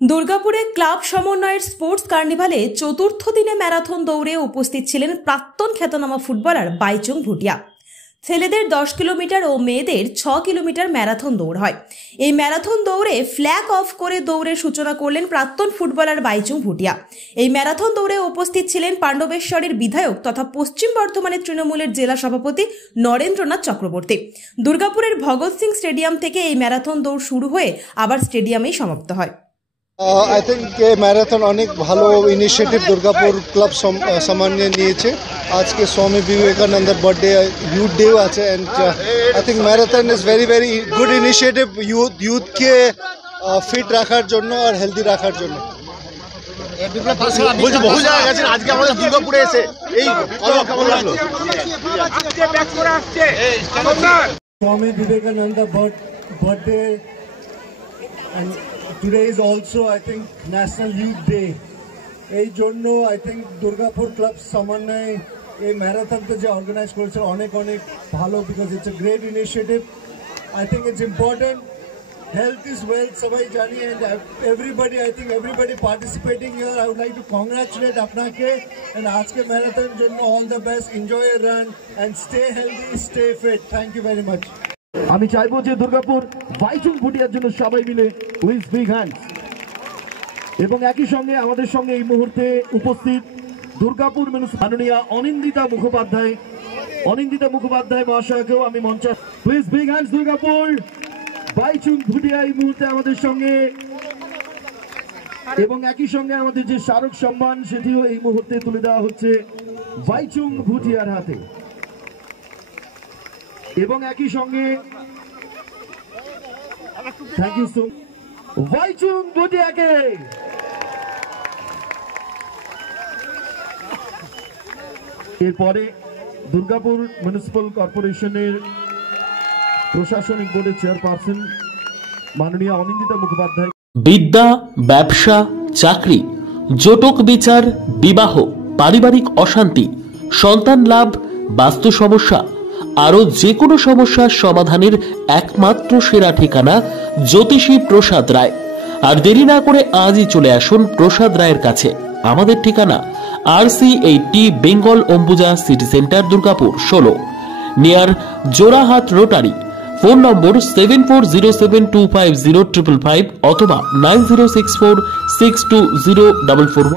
দুর্গাপুরে ক্লাব সমন্বয়ের স্পোর্টস কার্নিভালে চতুর্থ দিনে ম্যারাথন দৌড়ে উপস্থিত ছিলেন প্রাক্তন খ্যাতনামা ফুটবলার বাইচুং ভুটিয়া। ছেলেদের 10 কিলোমিটার ও মেয়েদের 6 কিলোমিটার ম্যারাথন দৌড় হয়। এই ম্যারাথন দৌড়ে ফ্ল্যাগ অফ করে দৌড়ের সূচনা করলেন প্রাক্তন ফুটবলার বাইচুং ভুটিয়া। এই ম্যারাথন দৌড়ে উপস্থিত ছিলেন পাণ্ডবেশ্বরের বিধায়ক তথা পশ্চিম বর্ধমানের তৃণমূলের জেলা সভাপতি নরেন্দ্রনাথ চক্রবর্তী। দুর্গাপুরের ভগৎ সিং স্টেডিয়াম থেকে এই ম্যারাথন দৌড় শুরু হয়ে আবার স্টেডিয়ামেই সমাপ্ত হয়। आई थिंक ये मैराथन अनेक ভালো ইনিশিয়েটিভ দুর্গাপুর ক্লাব সামান্য নিয়েছে। আজকে স্বামী বিবেকানন্দের বার্থডে ইউথ ডে আছে and I think marathon is very good initiative ইউথকে ফিট রাখার জন্য আর হেলদি রাখার জন্য। বলছি বহু জায়গায় গেছেন, আজকে আমাদের দুর্গাপুরে এসে এই কেমন লাগলো? Swami Vivekananda birthday and today is also I think National Youth Day. এই জন্য I think দুর্গাপুর ক্লাব সমন্বয় এই ম্যারাথনটা যে অর্গানাইজ করেছে অনেক ভালো, because it's a great initiative. I think it's important. Health is wealth, সবাই জানি, and everybody participating here. I would like to congratulate আপনাকে and আজকে ম্যারাথন জন্য all the best. Enjoy your run and stay healthy, stay fit. Thank you very much. আমি চাইবো যে দুর্গাপুর বাইচুং ভুটিয়ার জন্য সবাই মিলে উইথ বিগ হ্যান্ডস। এবং একই সঙ্গে আমাদের সঙ্গে এই মুহূর্তে উপস্থিত দুর্গাপুর মাননীয় অনিন্দিতা মুখোপাধ্যায় মহাশয়কেও আমি মঞ্চে please big hands. Durgapur Baichung Bhutia এই মুহূর্তে আমাদের সঙ্গে, এবং একই সঙ্গে আমাদের যে স্মারক সম্মান সেটিও এই মুহূর্তে তুলে দেওয়া হচ্ছে বাইচুং ভুটিয়ার হাতে। এবং একই সঙ্গে থ্যাংক ইউ সো বাইচুং ভুটিয়াকে। এরপরে দুর্গাপুর মিউনিসিপ্যাল কর্পোরেশনের প্রশাসনিক বোর্ডের চেয়ারপারসন মাননীয় অনিন্দিতা মুখোপাধ্যায়। বিদ্যা, ব্যবসা, চাকরি, জটক বিচার, বিবাহ, পারিবারিক অশান্তি, সন্তান লাভ, বাস্তু সমস্যা, আরো যে কোনো সমস্যার সমাধানের একমাত্র সেরা ঠিকানা জ্যোতিষী প্রসাদ রায়। আর দেরি না করে আজই চলে আসুন প্রসাদ রায়ের কাছে। আমাদের ঠিকানা RC80 Bengal Ambuja city centre, Durgapur 16, near Jorhat rotary. Phone নম্বর 7407250555 অথবা 9064620444।